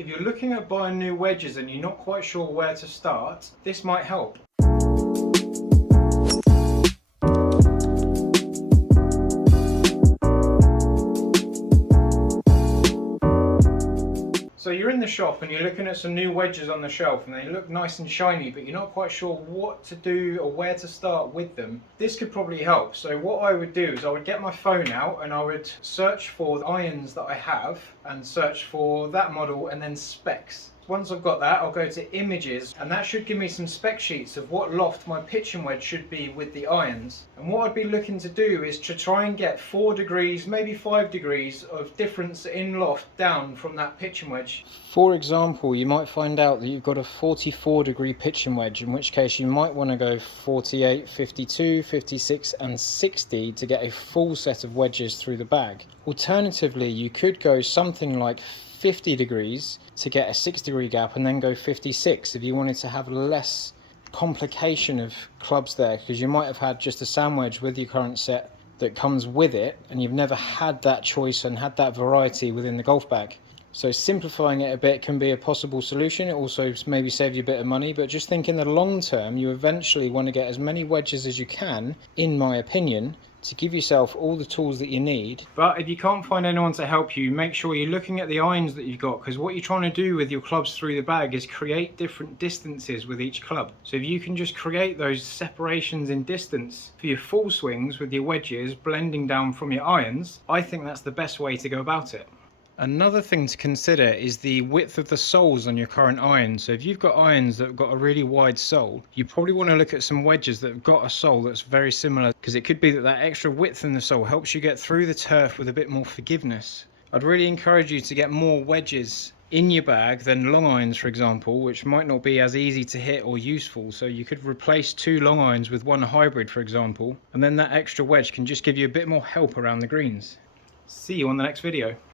If you're looking at buying new wedges and you're not quite sure where to start, this might help. So you're in the shop and you're looking at some new wedges on the shelf and they look nice and shiny, but you're not quite sure what to do or where to start with them. This could probably help. So what I would do is I would get my phone out and I would search for the irons that I have and search for that model and then specs. Once I've got that, I'll go to images and that should give me some spec sheets of what loft my pitching wedge should be with the irons. And what I'd be looking to do is to try and get 4 degrees, maybe 5 degrees of difference in loft down from that pitching wedge. For example, you might find out that you've got a 44 degree pitching wedge, in which case you might want to go 48, 52, 56 and 60 to get a full set of wedges through the bag. Alternatively, you could go something like 50 degrees to get a 6 degree gap and then go 56 if you wanted to have less complication of clubs there, because you might have had just a sand wedge with your current set that comes with it and you've never had that choice and had that variety within the golf bag. So simplifying it a bit can be a possible solution. It also maybe saves you a bit of money, but just think in the long term you eventually want to get as many wedges as you can, in my opinion, to give yourself all the tools that you need. But if you can't find anyone to help you, make sure you're looking at the irons that you've got, because what you're trying to do with your clubs through the bag is create different distances with each club. So if you can just create those separations in distance for your full swings with your wedges blending down from your irons, I think that's the best way to go about it. Another thing to consider is the width of the soles on your current iron. So if you've got irons that have got a really wide sole, you probably want to look at some wedges that have got a sole that's very similar, because it could be that that extra width in the sole helps you get through the turf with a bit more forgiveness. I'd really encourage you to get more wedges in your bag than long irons, for example, which might not be as easy to hit or useful. So you could replace 2 long irons with 1 hybrid, for example, and then that extra wedge can just give you a bit more help around the greens. See you on the next video.